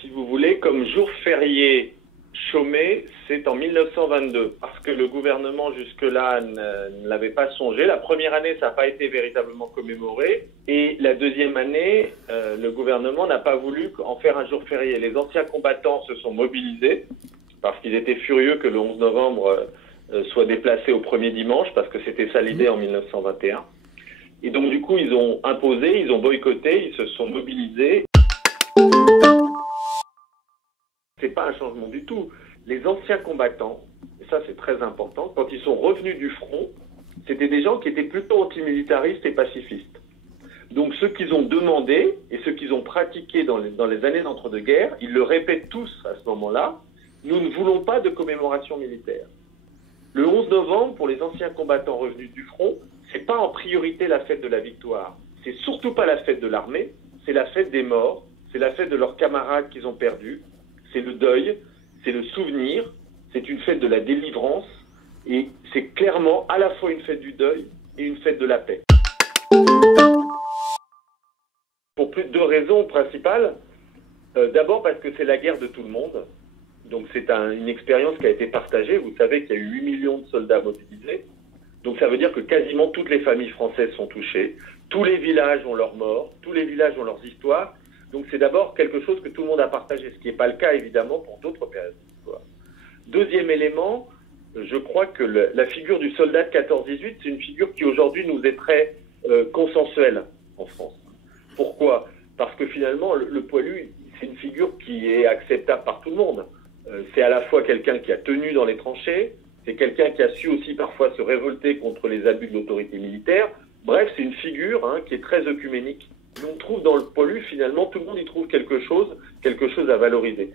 si vous voulez, comme jour férié chômé, c'est en 1922, parce que le gouvernement jusque-là ne l'avait pas songé. La première année, ça n'a pas été véritablement commémoré, et la deuxième année, le gouvernement n'a pas voulu en faire un jour férié. Les anciens combattants se sont mobilisés, parce qu'ils étaient furieux que le 11 novembre soit déplacé au premier dimanche, parce que c'était ça l'idée en 1921. Et donc du coup, ils ont imposé, ils ont boycotté, ils se sont mobilisés. C'est pas un changement du tout. Les anciens combattants, et ça c'est très important, quand ils sont revenus du front, c'était des gens qui étaient plutôt antimilitaristes et pacifistes. Donc ceux qu'ils ont demandé et ceux qu'ils ont pratiqué dans les années d'entre-deux-guerres, ils le répètent tous à ce moment-là, nous ne voulons pas de commémoration militaire. Le 11 novembre, pour les anciens combattants revenus du front, c'est pas en priorité la fête de la victoire. C'est surtout pas la fête de l'armée, c'est la fête des morts, c'est la fête de leurs camarades qu'ils ont perdus. C'est le deuil, c'est le souvenir, c'est une fête de la délivrance, et c'est clairement à la fois une fête du deuil et une fête de la paix. Pour plus de deux raisons principales. D'abord parce que c'est la guerre de tout le monde, donc c'est une expérience qui a été partagée. Vous savez qu'il y a eu 8 millions de soldats mobilisés, donc ça veut dire que quasiment toutes les familles françaises sont touchées, tous les villages ont leurs morts, tous les villages ont leurs histoires. Donc c'est d'abord quelque chose que tout le monde a partagé, ce qui n'est pas le cas évidemment pour d'autres périodes d'histoire. Deuxième élément, je crois que la figure du soldat de 14-18, c'est une figure qui aujourd'hui nous est très consensuelle en France. Pourquoi? Parce que finalement, le poilu, c'est une figure qui est acceptable par tout le monde. C'est à la fois quelqu'un qui a tenu dans les tranchées, c'est quelqu'un qui a su aussi parfois se révolter contre les abus de l'autorité militaire. Bref, c'est une figure qui est très œcuménique. On trouve dans le poilu, finalement, tout le monde y trouve quelque chose à valoriser.